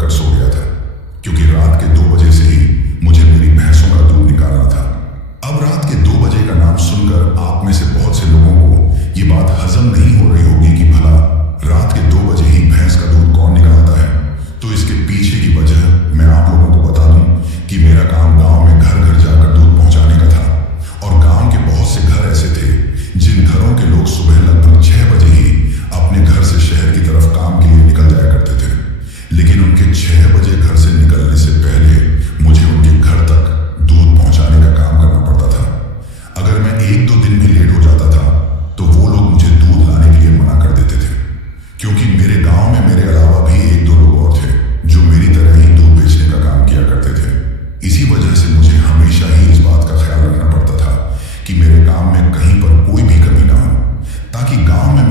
कर सो गया था, क्योंकि रात के 2 बजे से ही मुझे मेरी भैंसों का दूध निकालना था। अब रात के 2 बजे का नाम सुनकर आप में से बहुत से लोगों को ये बात हजम नहीं हो रही होगी कि भला रात के 2 बजे ही भैंस का दूध कौन निकालता है। तो इसके पीछे की वजह मैं आप लोगों को बता दूं कि मेरा काम गांव में घर घर जाकर दूध पहुंचाने का था, और गांव के बहुत से घर ऐसे थे जिन घरों के लोग सुबह लगभग 6 बजे ही अपने घर से शहर की तरफ काम के लिए निकल जाया करते थे, लेकिन उनके 6 बजे घर से निकलने से पहले मुझे उनके घर तक दूध पहुंचाने का काम करना पड़ता था। अगर मैं 1-2 दिन भी लेट हो जाता था तो वो लोग मुझे दूध लाने के लिए मना कर देते थे, क्योंकि मेरे गांव में मेरे अलावा भी 1-2 लोग और थे जो मेरी तरह ही दूध बेचने का काम किया करते थे। इसी वजह से मुझे हमेशा ही इस बात का ख्याल रखना पड़ता था कि मेरे काम में कहीं पर कोई भी कमी ना हो, ताकि गांव में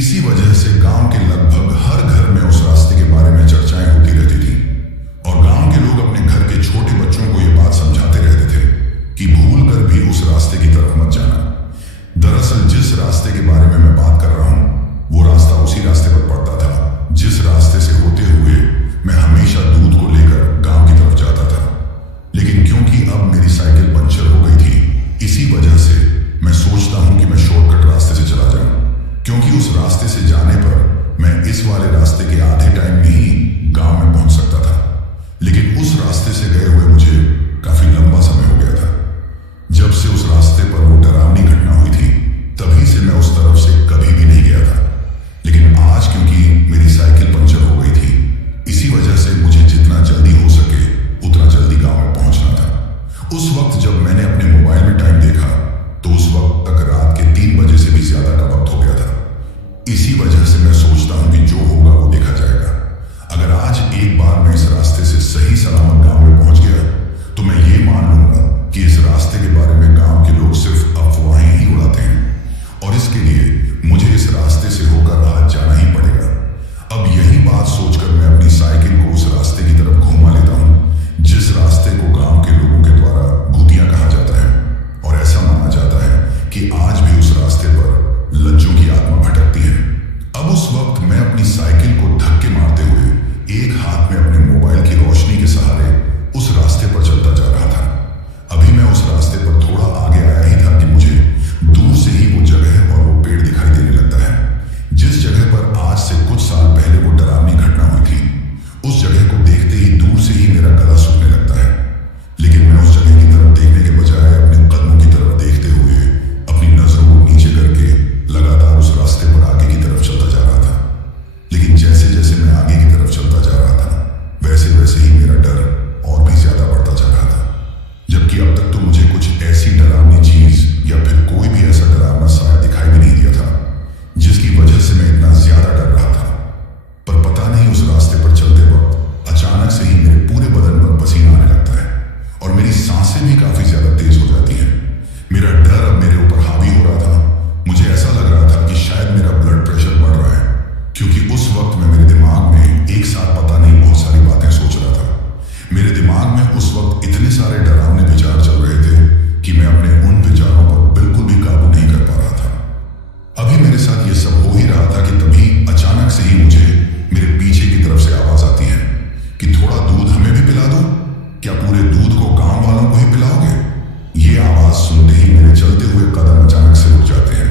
इसी वजह से गांव के लगभग हर घर में उस रास्ते के बारे में चर्चाएं होती रहती थी और गांव के लोग अपने घर के छोटे बच्चों को यह बात समझाते रहते थे कि भूल कर भी उस रास्ते की तरफ मत जाना। दरअसल जिस रास्ते के बारे में मैं बात कर रहा हूं वो रास्ता उसी रास्ते पर पड़ता था जिस रास्ते से होते हुए मैं हमेशा दूध को लेकर गांव की तरफ जाता था। लेकिन क्योंकि अब मेरी साइकिल पंचर हो गई थी, इसी वजह से मैं सोचता हूं कि मैं शॉर्टकट रास्ते से चला जाऊं, क्योंकि उस रास्ते से जाने पर मैं इस वाले रास्ते के आधे टाइम में ही गांव में पहुंच सकता था। लेकिन उस रास्ते से गए हुए मुझे काफी लंबा समय हो गया था। जब से उस रास्ते पर वो डरावनी घटना हुई थी तभी से मैं उस तरफ से कभी भी नहीं गया था। लेकिन आज क्योंकि मेरी साइकिल पंचर हो गई थी, इसी वजह से मुझे जितना जल्दी हो सके उतना जल्दी गांव में पहुंचना था। उस वक्त जब मैंने अपने मोबाइल में टाइम देखा तो उस वक्त तक रात के 3 बजे से भी ज्यादा का वक्त हो गया था। इसी वजह से मैं सोचता हूं कि जो होगा वो देखा जाएगा। अगर आज एक बार मैं इस रास्ते से सही सलामत गांव में पहुंच गया तो मैं ये मान लूंगा कि इस रास्ते के बारे में गांव के लोग सिर्फ अफवाहें ही उड़ाते हैं और इसके लिए मुझे इस रास्ते से होकर आज जाना ही पड़ेगा। अब यही बात सोचकर मैं अपनी साइकिल को उस रास्ते की तरफ घुमा लेता हूं जिस रास्ते को गांव के लोगों के द्वारा भूतिया कहा जाता है और ऐसा माना जाता है कि आज भी उस रास्ते पर लज्जों की आत्मा भटकती है। अब उस वक्त मैं अपनी साइकिल को धक्के मारते हुए एक हाथ में अपने मोबाइल की रोशनी के सहारे उस रास्ते पर चलता जा रहा था। अभी मैं उस रास्ते पर थोड़ा आगे आया ही था कि मुझे दूर से ही वो जगह और वो पेड़ दिखाई देने लगता है जिस जगह पर आज से कुछ साल पहले वो डरावनी घटना हुई थी। उस जगह को देखते ही दूर से ही मेरा गला सूखने लगता है। लेकिन मैं उस जगह की तरफ देखने के बजाय अपने कदमों की तरफ देखते हुए अपनी नजरों को नीचे करके लगातार उस रास्ते पर आगे की तरफ चलता जा रहा था। लेकिन जैसे जैसे मैं आगे की तरफ चलता जा रहा था वैसे वैसे ही मेरा डर और भी ज्यादा बढ़ता जा रहा था। जबकि अब तक तो मुझे कुछ ऐसी डरावनी चीज या फिर कोई भी ऐसा डरावना साया दिखाई भी नहीं दिया था जिसकी वजह से मैं इतना ज्यादा डर रहा था। पर पता नहीं उस रास्ते पर चलते वक्त अचानक से ही मेरे पूरे बदन पर पसीना आने लगता है और मेरी सांसें भी काफी ज्यादा तेज हो जाती हैं। मेरा डर अब मेरे ऊपर हावी हो रहा था। मुझे ऐसा लग रहा था कि शायद मेरा ब्लड प्रेशर बढ़ रहा है, क्योंकि उस वक्त मैं मेरे दिमाग में एक साथ पता नहीं बहुत सारी बातें सोच रहा था। मेरे दिमाग में उस वक्त इतने सारे डरावने विचार चल रहे थे कि मैं अपने उन विचारों पर बिल्कुल भी काबू नहीं कर पा रहा था। अभी मेरे साथ ये सब हो ही रहा था कि तभी अचानक से ही मुझे मेरे पीछे की तरफ से आवाज आती है कि थोड़ा दूध हमें भी पिला दो, क्या पूरे दूध को गांव वालों को ही पिलाओगे? ये आवाज सुनते ही मेरे चलते हुए कदम अचानक से रुक जाते हैं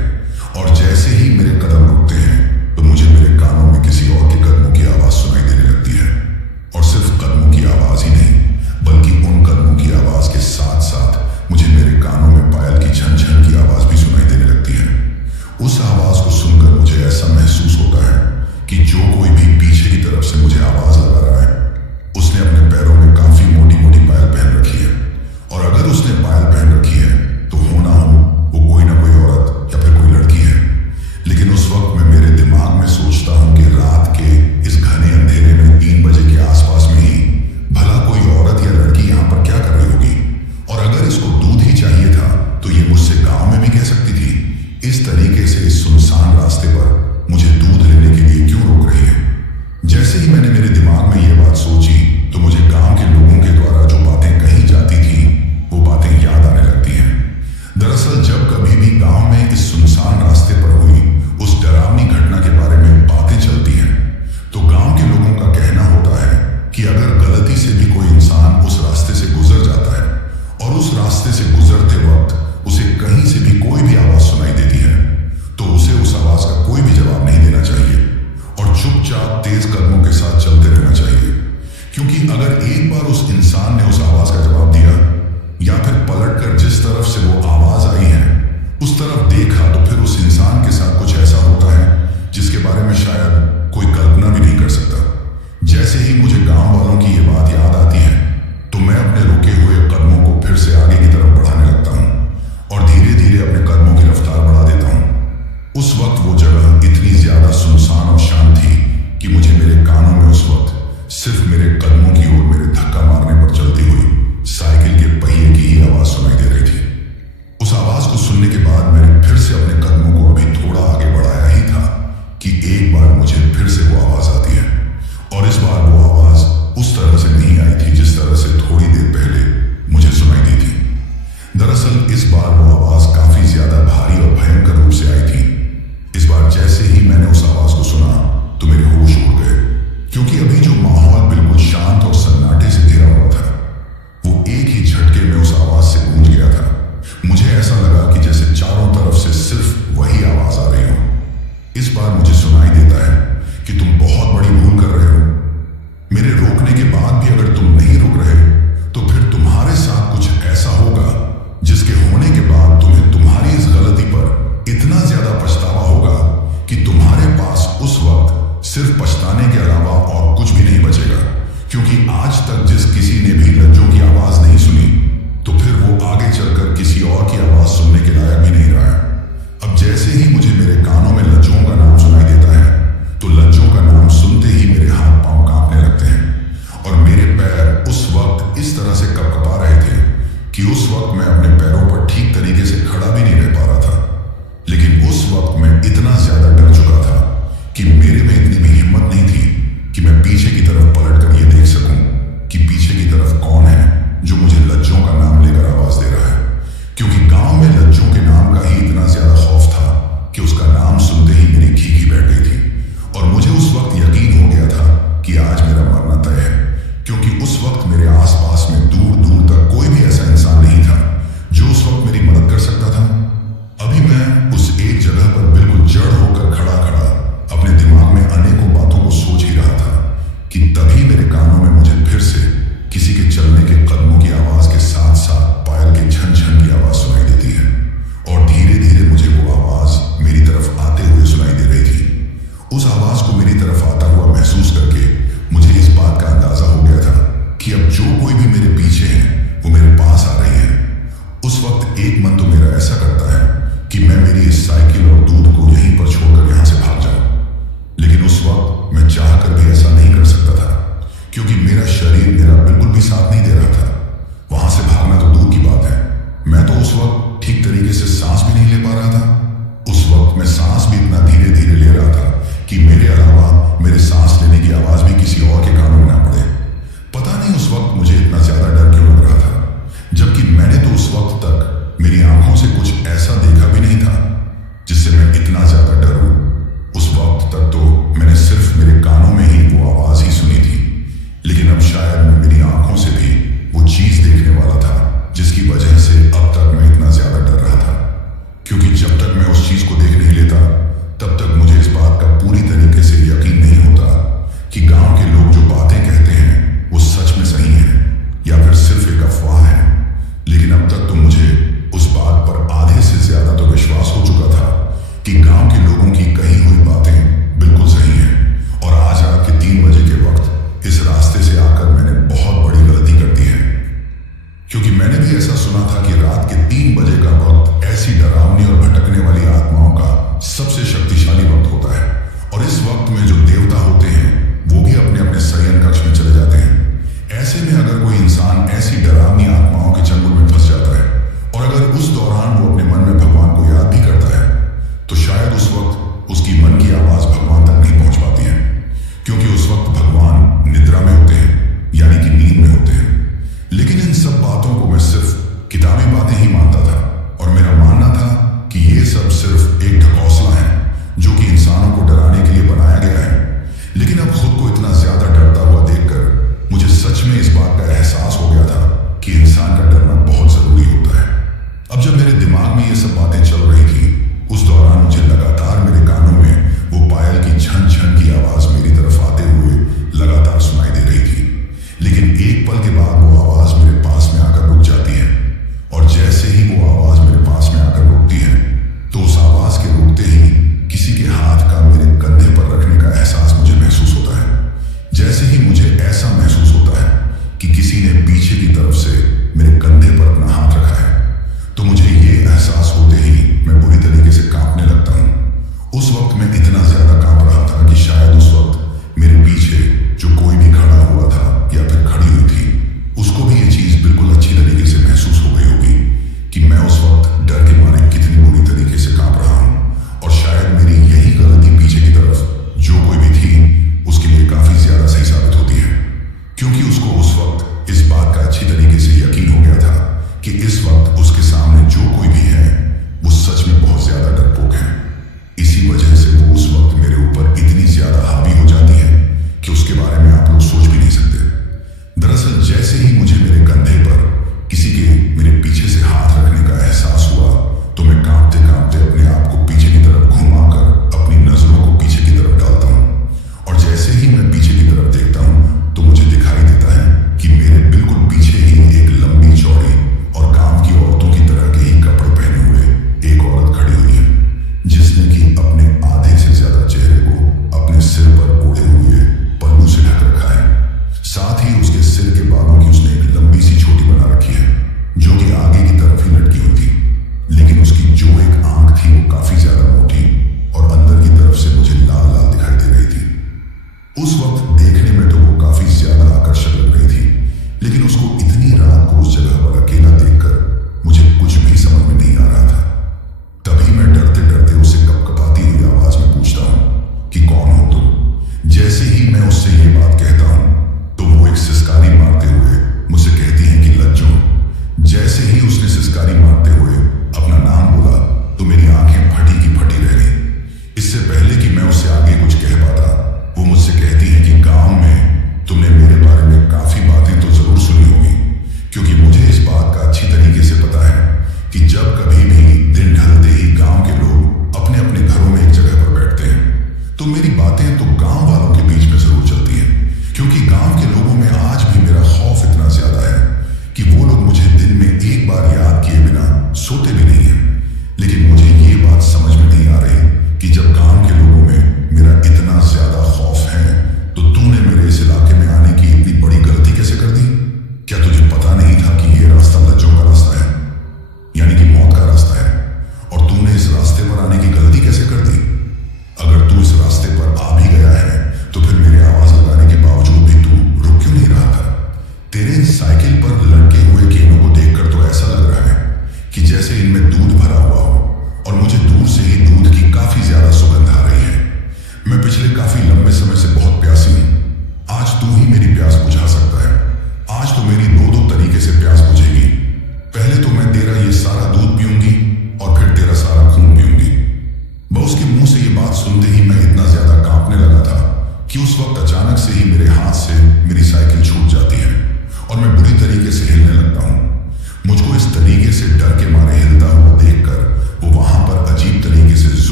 और जैसे ही मेरे कदम रुकते हैं तो मुझे मेरे कानों में किसी और के कदमों की आवाज सुनाई देने लगती है। और सिर्फ कदमों की आवाज ही नहीं बल्कि उन कदमों की आवाज के साथ साथ मुझे मेरे कानों में पायल की झनझन की आवाज भी सुनाई देने लगती है। उस आवाज को सुनकर मुझे ऐसा महसूस होता है कि जो कोई भी पीछे की तरफ से मुझे आवाज लगा रहा है उसने अपने पैरों में काफी मोटी मोटी पायल पहन रखी है और अगर उसने पायल पहन रखी है तो होना हो वो कोई ना कोई औरत या फिर कोई लड़की है। लेकिन उस वक्त मैं मेरे दिमाग में सोचता हूं कि रात के इस घने अंधेरे में 3 बजे के आसपास में ही भला कोई औरत या लड़की यहां पर क्या कर रही होगी, और अगर इसको दूध ही चाहिए था तो ये मुझसे गांव में भी कह सकती थी। इस तरीके से इस सुनसान रास्ते पर मुझे दूध लेने के लिए क्यों रोक रही है? जैसे ही मैंने मेरे दिमाग में ये बात सोची तो मुझे गांव के लोगों के द्वारा जो बातें कही जाती थी वो बातें याद आने लगती हैं। दरअसल जब कभी भी गांव में इस सुनसान रास्ते पर हुई उस डरावनी घटना के बारे में बातें चलती हैं तो गांव के लोगों का कहना होता है कि अगर गलती से भी कोई इंसान उस रास्ते से गुजर जाता है और उस रास्ते से गुजरते वक्त उसे कहीं से भी कोई भी आवाज सुनाई देती है तो उसे उस आवाज का कोई भी जवाब नहीं देना चाहिए और चुपचाप तेज कदमों के साथ चलते रहना चाहिए। क्योंकि अगर एक बार उस इंसान ने उस आवाज का जवाब दिया या फिर पलटकर जिस तरफ से वो आवाज आई है उस तरफ देखा तो फिर उस इंसान के साथ कुछ ऐसा होता है जिसके बारे में शायद कोई कल्पना भी नहीं कर सकता। जैसे ही मुझे गांव वालों की ये बात याद आती है तो मैं अपने रुके हुए कदमों को फिर से आगे की तरफ बढ़ाने लगता हूं और धीरे धीरे अपने कदमों की रफ्तार बढ़ा देता हूं। उस वक्त वो जगह इतनी ज्यादा सुनसान और शांत थी कि मुझे मेरे कानों में उस वक्त सिर्फ मेरे कदमों की ओर मेरे धक्का मारने पर चलती हुई साइकिल के पहिए की ही आवाज सुनाई दे रही थी। उस आवाज को सुनने के बाद मैंने फिर से अपने कदमों को अभी थोड़ा आगे बढ़ाया ही था कि फिर से वो आवाज आती है। और इस बार वो आवाज उस तरह से नहीं आई थी जिस तरह से थोड़ी देर पहले मुझे सुनाई दी थी। दरअसल इस बार वो आवाज काफी ज्यादा भारी और भयंकर रूप से आई थी। इस बार जैसे ही मैंने उस आवाज को सुना तो मेरे होश उड़ गए, क्योंकि अभी जो माहौल बिल्कुल शांत और सन्नाटे से घिरा हुआ था वो एक ही झटके में उस आवाज से गूंज गया था। मुझे ऐसा लगा कि जैसे चारों तरफ से सिर्फ वही आवाज आ रही हो। इस बार मुझे सुनाई देता है कि तुम बहुत बड़ी भूल कर रहे हो। मेरे रोकने के बाद भी अगर तुम नहीं रुक रहे तो फिर तुम्हारे साथ कुछ ऐसा होगा जिसके होने के बाद तुम्हें तुम्हारी इस गलती पर इतना ज्यादा पछतावा होगा कि तुम्हारे पास उस वक्त सिर्फ पछताने के अलावा और कुछ भी नहीं बचेगा। क्योंकि आज तक जिस किसी ने भी लज्जों की आवाज नहीं सुनी तो फिर वो आगे चलकर किसी और की आवाज सुनने के लायक भी नहीं रहा है। अब जैसे ही मुझे मेरे कानों में लज्जों का नाम सुनाई देता है तो लज्जों का नाम सुनते ही मेरे हाथ पांव कांपने लगते हैं और मेरे पैर उस वक्त इस तरह से कपकपा रहे थे कि उस वक्त मैं अपने पैरों पर ठीक तरीके से खड़ा भी नहीं रह पा रहा था। लेकिन उस वक्त मैं इतना ज्यादा डर चुका था कि मेरे में इतनी भी हिम्मत नहीं थी कि मैं पीछे की तरफ पलट कर यह देख सकूं कि पीछे की तरफ कौन है जो मुझे लज्जों का नाम लेकर आवाज दे रहा है। क्योंकि गांव में लज्जों के नाम का ही इतना ज्यादा खौफ था कि उसका नाम सुनते ही मेरी खीखी बैठ गई थी और मुझे उस वक्त यकीन हो गया था कि आज मेरा मरना तय है। क्योंकि उस वक्त मेरे आसपास में दूर दूर तक कोई भी ऐसा इंसान नहीं था जो उस वक्त मेरी मदद कर सकता था। अभी मैं उस एक जगह पर बिल्कुल जड़ होकर खड़ा खड़ा अपने दिमाग में अनेकों बातों को सोच ही रहा था कि तभी मेरे कानों में मुझे फिर से किसी के चलने के कदमों की आवाज के साथ साथ पायल के झन झन की आवाज सुनाई देती है और धीरे धीरे मुझे वो आवाज मेरी तरफ आते हुए सुनाई दे रही थी। उस आवाज को मेरी तरफ आता हुआ महसूस करके मुझे इस बात का अंदाजा हो गया था कि अब जो कोई भी मेरे पीछे है वो मेरे पास आ रही है। उस वक्त एक मन तो मेरा ऐसा करता है कि मैं मेरी इस साइकिल और दूध को यहीं पर छोड़कर यहां से भाग जाऊं, लेकिन उस वक्त मैं चाहकर भी ऐसा नहीं कर सकता था क्योंकि मेरा शरीर मेरा बिल्कुल भी साथ नहीं दे रहा था। वहां से भागना तो दूर की बात है, मैं तो उस वक्त ठीक तरीके से सांस भी नहीं ले पा रहा था। उस वक्त मैं सांस भी इतना धीरे धीरे ले रहा था कि मेरे अलावा मेरे सांस लेने की आवाज भी किसी और के कानों में ना पड़े। पता नहीं उस वक्त मुझे इतना ज्यादा डर क्यों लग रहा था, जबकि मैंने तो उस वक्त तक मेरी आंखों से कुछ ऐसा देखा भी नहीं था जिससे मैं इतना ज्यादा डरूं। उस वक्त तक तो मैंने सिर्फ मेरे कानों में ही वो आवाज ही सुनी थी, लेकिन अब शायद मैं मेरी आंखों से भी वो चीज देखने वाला था जिसकी वजह से अब तक मैं इतना ज्यादा डर रहा था। क्योंकि जब तक मैं उस चीज को देख नहीं लेता तब तक मुझे इस बात का पूरी तरीके से यकीन नहीं होता कि गांव के लोग जो बातें कहते हैं वो सच में सही है या फिर सिर्फ एक अफवाह है। लेकिन अब तक तो मुझे उस बात पर आधे से ज्यादा तो विश्वास हो चुका था कि गांव के लोगों की कही हुई बातें बिल्कुल सही हैं। और आज रात के 3 बजे के वक्त इस रास्ते से आकर मैंने बहुत बड़ी गलती कर दी है, क्योंकि मैंने भी ऐसा सुना था कि रात के 3 बजे का वक्त ऐसी डरावनी और भटकने वाली आत्माओं का सबसे शक्तिशाली वक्त होता है और इस वक्त में जो देवता होते हैं वो भी अपने अपने शयन कक्ष में चले जाते हैं। ऐसे में अगर कोई इंसान ऐसी डरावनी आत्माओं के चंगुल में फंस जाता है और अगर उस दौरान वो अपने मन में भगवान को याद भी करता है तो शायद उस वक्त उसकी मन की आवाज भगवान तक नहीं पहुंच पाती है, क्योंकि उस वक्त भगवान निद्रा में होते हैं, यानी कि नींद में होते हैं। लेकिन इन सब बातों को मैं सिर्फ किताबी बातें ही मानता था और मेरा मानना था कि ये सब सिर्फ एक ढकोसला है जो कि इंसानों को डराने के लिए बनाया गया है। लेकिन अब खुद को इतना ज्यादा डरता हुआ देखकर मुझे सच में इस बात का एहसास हो गया था कि इंसान का डरना बहुत जरूरी होता है। अब जब मेरे दिमाग में ये सब बातें चल रही थी उस दौरान मुझे लगातार मेरे कानों में वो पायल की झन झन की आवाज मेरी तरफ आते हुए लगातार सुनाई दे रही थी। लेकिन एक पल के बाद वो आवाज मेरे पास में आकर रुक जाती है और जैसे ही वो आवाज मेरे पास में आकर रुकती है तो उस आवाज के रुकते ही किसी के हाथ का मेरे कंधे पर रखने का एहसास मुझे महसूस होता है। जैसे ही मुझे ऐसा महसूस होता है कि किसी ने पीछे की तरफ से मेरे कंधे पर अपना हाथ रखा है तो मुझे ये एहसास होते ही मैं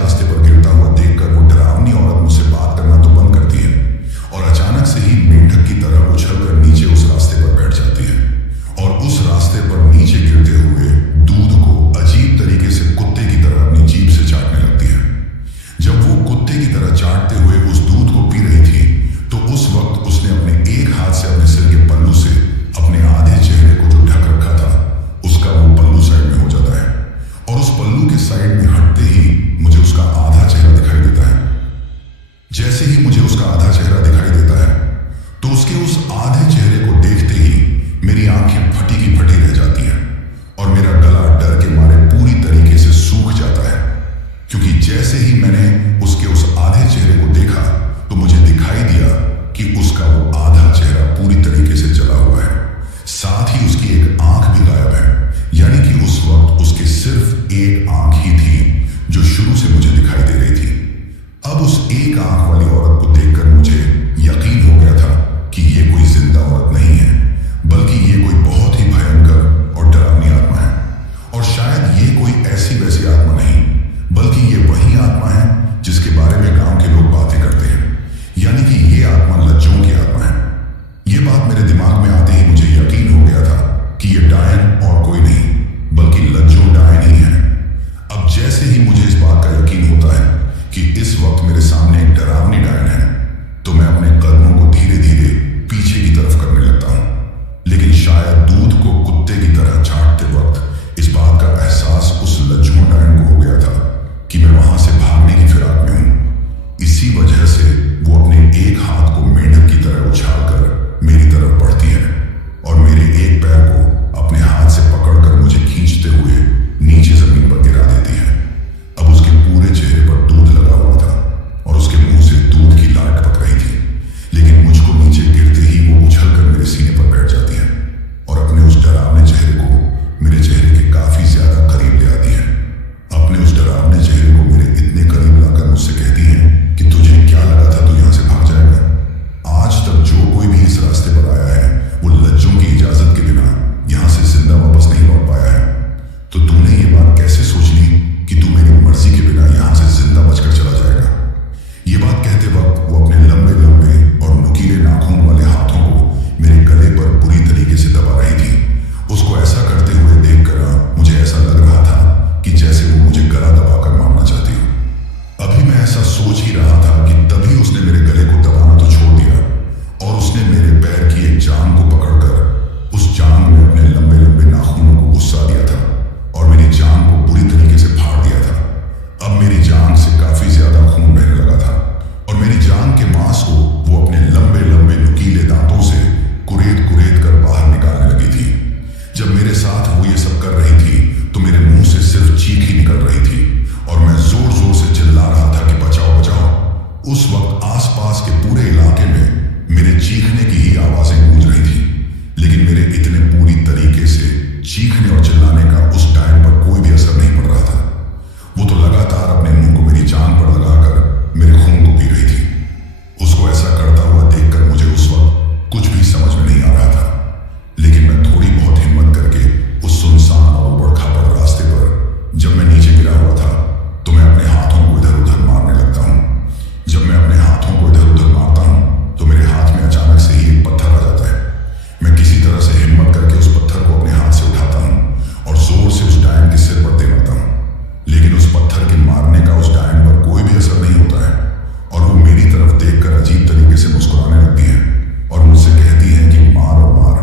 रास्ते पर गिरता हुआ देखकर वो डरावनी औरत मुझसे बात करना तो बंद करती है और अचानक से ही मेंढक की तरह उछलकर नीचे उस रास्ते पर बैठ जाती है और उस रास्ते पर नीचे गिरते हुए दूध को अजीब तरीके से कुत्ते की तरह अपनी जीभ से चाटने लगती है। जब वो कुत्ते की तरह चाटते हुए उस दूध को पी रही थी तो उस वक्त उसने अपने एक हाथ से अपने सिर के पल्लू से अपने आधे चेहरे को जो ढक रखा था उसका वो पल्लू साइड में हो जाता है और उस पल्लू के साइड में हटते ही मुझे उसका आधा चेहरा दिखाई देता है। जैसे ही मुझे उसका आधा चेहरा दिखाई देता है तो उसके उस आधे चेहरे को देखते ही मेरी आंखें फटी की फटी रह जाती हैं और मेरा गला डर के मारे पूरी तरीके से सूख जाता है, क्योंकि जैसे ही मैंने उसके उस आधे चेहरे को देखा तो मुझे दिखाई दिया कि उसका वो आधा चेहरा पूरी तरीके से जला हुआ है, साथ ही उसकी एक आंख भी गायब है। यानी कि उस वक्त उसके सिर्फ एक आंख ही थी जो शुरू से मुझे दिखाई दे रही थी। अब उस एक आंख वाली औरत को देखकर मुझे यकीन हो गया था कि ये कोई जिंदा औरत नहीं है, बल्कि ये कोई बहुत ही भयंकर और डरावनी आत्मा है। और शायद ये कोई ऐसी वैसी आत्मा नहीं, बल्कि ये वही आत्मा है जिसके बारे में गांव के लोग बातें करते हैं। यानी कि ये आत्मा लज्जों की आत्मा है। ये बात मेरे दिमाग में आते ही मुझे यकीन हो गया था कि ये डायन और कोई नहीं बल्कि लज्जों डायन ही है। अब जैसे ही मुझे इस बात का यकीन होता है कि इस वक्त मेरे सामने एक डरावनी डायन है तो मैं अपने कदमों को धीरे धीरे पीछे की तरफ करने लगता हूं। लेकिन शायद दूध को कुत्ते की तरह चाटते वक्त इस बात का एहसास उस लज्जों डायन को हो गया था कि मैं वहां से भागने की फिराक में हूं। इसी वजह से वो अपने एक हाथ को मेंढक की तरह उछालकर मेरी तरफ बढ़ती है और मेरे एक पैर को अपने हाथ से पकड़कर मुझे खींचते हुए नीचे जमीन पर गिरा देती है। अब उसके पूरे चेहरे पर दूध लगा हुआ था और उसके मुंह से दूध की लाट टपक रही थी, लेकिन मुझको नीचे गिरते ही वो उछलकर मेरे सीने पर बैठ जाती है और अपने उस डरावने चेहरे को मेरे चेहरे के काफी ज्यादा करीब ले आती है। अपने उस डरावने चेहरे को मेरे इतने करीब लाकर मुझसे कहती है कि तुझे क्या लगा था तू यहां से भाग जाएगा? आज तक जो कोई भी इस रास्ते पर आया है वो लज्जों की इजाजत के बिना यहां से जिंदा वापस नहीं लौट पाया है। तो तूने ये बात कैसे सोच ली कि तू मेरी मर्जी के बिना यहां से जिंदा बचकर चला जाएगा? ये बात कहते वक्त वो अपने लंबे लंबे और नुकीले नाखून वाले हाथों को मेरे गले पर बुरी तरीके से दबा रही थी। उसको ऐसा करते हुए देखकर मुझे ऐसा लग रहा था कि जैसे वो मुझे गला दबाकर मारना चाहती हो। अभी मैं ऐसा सोच ही रहा था कि तभी उसने मेरे गले को दबाना तो छोड़ दिया और उसने मेरे पैर की एक जांग को पकड़कर उस जांग में अपने लंबे लंबे नाखूनों को गुस्सा दिया था और मेरी जांग को बुरी तरीके से फाड़ दिया था। अब मेरी जांग से काफी ज्यादा खून बहने लगा था और मेरी जांग के मांस को वो अपने लंबे लंबे नुकीले दांतों से कुरेद कुरेद कर बाहर निकालने लगी थी। जब मेरे साथ वो ये सब कर रही थी तो मेरे मुंह से सिर्फ चीख ही निकल रही थी और मैं जोर जोर से चिल्ला रहा था कि बचाओ बचाओ। उस वक्त आसपास के पूरे इलाके में मेरे चीखने की ही आवाजें गूंज रही थी, लेकिन मेरे इतने पूरी तरीके से चीखने और चिल्लाने का उस डायन पर कोई भी असर नहीं पड़ रहा था। वो तो लगातार अपने मुंह को मेरी जान पर लगाकर मेरे खून को पी रही थी। उसको ऐसा करता हुआ देखकर मुझे उस वक्त कुछ भी समझ में नहीं आ रहा था, लेकिन मैं थोड़ी बहुत हिम्मत करके उस सुनसान और उबड़ खाबड़ रास्ते पर जब मैं नीचे गिरा हुआ था तो मैं अपने हाथों को इधर उधर मारने लगता हूँ। जब मैं अपने हाथों को इधर उधर मारता हूँ तो मेरे हाथ में अचानक से ही एक पत्थर आ जाता है। मैं किसी तरह से हिम्मत करके उस पत्थर को अपने हाथ से उठाता हूँ और जोर से उस डायन के सिर पर दे मारता हूँ, लेकिन उस पत्थर के मारने का उस डायन पर कोई भी असर नहीं होता है और वो मेरी तरफ देखकर अजीब तरीके से मुस्कुराने लगती है और मुझसे कहती है कि मार और मार।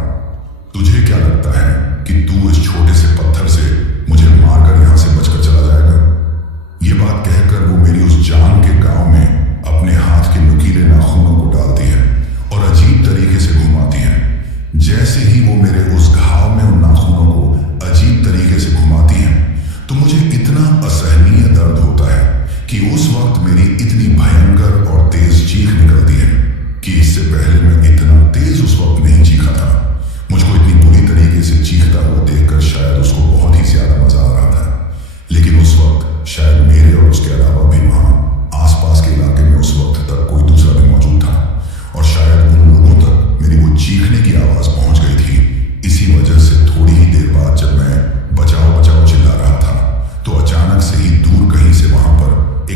तुझे क्या लगता है कि तू इस छोटे से पत्थर से मुझे मारकर यहां से बचकर चला जाएगा? ये बात कहकर वो मेरी उस जान के गांव में अपने हाथ के नुकीले नाखूनों को डालती है और अजीब तरीके से घुमाती है। जैसे ही वो मेरे उस घाव में उन नाखूनों को अजीब तरीके से घुमाती है तो मुझे इतना असहनीय दर्द होता है कि उस वक्त मेरी इतनी भयंकर और तेज चीख निकलती है कि इससे पहले मैं इतना तेज उस वक्त नहीं चीखा था। मुझको इतनी बुरी तरीके से चीखता हुआ देखकर शायद उसको बहुत ही ज्यादा मजा आ रहा था, लेकिन उस वक्त शायद मेरे और उसके अलावा भी वहां आसपास के इलाके में उस वक्त तक कोई दूसरा भी मौजूद था और शायद उन लोगों तक मेरी वो चीखने की आवाज पहुंच गई थी। इसी वजह से थोड़ी ही देर बाद जब मैं बचाओ बचाओ चिल्ला रहा था तो अचानक से ही दूर कहीं से वहां पर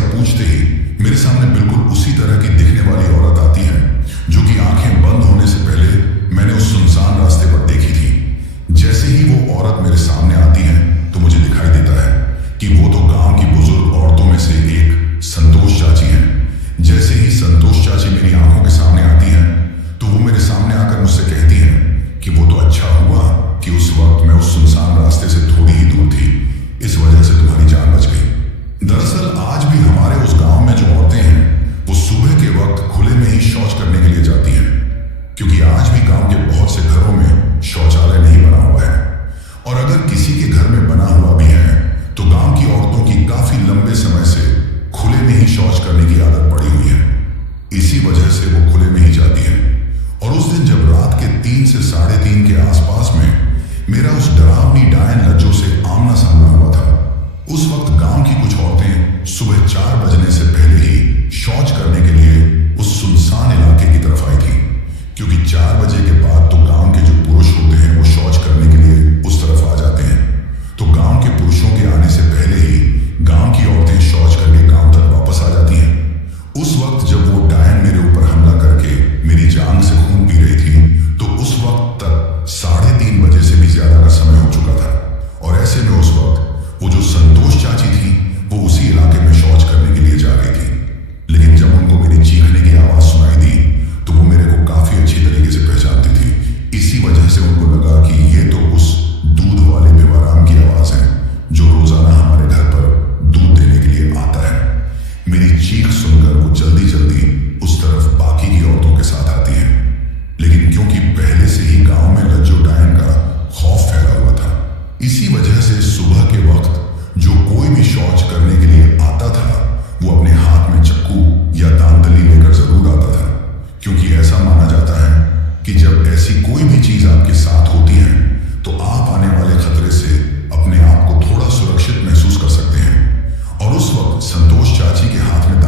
सब पूछते ही मेरे सामने बिल्कुल उसी तरह की दिखने वाली औरत आती है जो कि आंखें बंद होने से पहले मैंने उस सुनसान रास्ते पर देखी थी। जैसे ही वो औरत मेरे सामने आती है तो मुझे दिखाई देता है कि वो तो गांव की बुजुर्ग औरतों में से एक संतोष चाची हैं। जैसे ही संतोष चाची मेरी आंखों के सामने आती हैं तो वो मेरे सामने आकर मुझसे कहती हैं कि वो तो अच्छा हुआ कि उस वक्त मैं उस सुनसान रास्ते से थोड़ी ही दूर थी, इस वजह से तुम्हारी जान बच गई। दरअसल आज भी हमारे उस गांव में जो औरतें हैं वो सुबह के वक्त खुले में ही शौच करने के लिए जाती हैं, क्योंकि आज भी गांव के बहुत से घरों में शौचालय नहीं बना हुआ है, और अगर किसी के घर में बना हुआ भी है तो गांव की औरतों की काफी लंबे समय से खुले में ही शौच करने की आदत पड़ी हुई है। इसी वजह से वो खुले में ही जाती है। और उस दिन जब रात के 3 से 3:30 के आसपास में मेरा उस डरावनी डायन लज्जो से आमना सामना हुआ था, उस वक्त गांव की कुछ औरतें सुबह 4 बजने से पहले ही शौच करने के लिए उस सुनसान इलाके की तरफ आई थी, क्योंकि 4 बजे के बाद तो गांव के जो पुरुष होते हैं वो शौच करने के लिए उस तरफ आ जाते हैं। तो गांव के पुरुषों के आने से पहले ही गांव की औरतें शौच करके गांव तक वापस आ जाती हैं। उस वक्त जब वो डायन मेरे ऊपर हमला करके मेरी जान से खून पी रही थी तो उस वक्त तक 3:30 बजे से भी ज्यादा का समय हो चुका था, और ऐसे में उस वक्त वो जो संतोष चाची थी वो उसी इलाके में शौच करने के लिए जा रही थी। लेकिन जब उनको मेरी चीखने की आवाज सुनाई दी तो वो मेरे को काफी अच्छी तरीके से पहचानती थी। इसी वजह से उनको लगा कि ये तो उस दूध वाले बेवाराम की आवाज है जो रोजाना हमारे घर पर दूध देने के लिए आता है। मेरी चीख सुनकर वो जल्दी जल्दी उस तरफ बाकी की औरतों के साथ आती है, लेकिन क्योंकि पहले से ही गांव में लज्जो डायन का खौफ फैला हुआ था, इसी वजह से सुबह के वक्त जो कोई भी शौच करने के लिए आता था वो अपने हाथ में चक्कू या दांतली लेकर जरूर आता था, क्योंकि ऐसा माना जाता है कि जब ऐसी कोई भी चीज आपके साथ होती है तो आप आने वाले खतरे से अपने आप को थोड़ा सुरक्षित महसूस कर सकते हैं। और उस वक्त संतोष चाची के हाथ में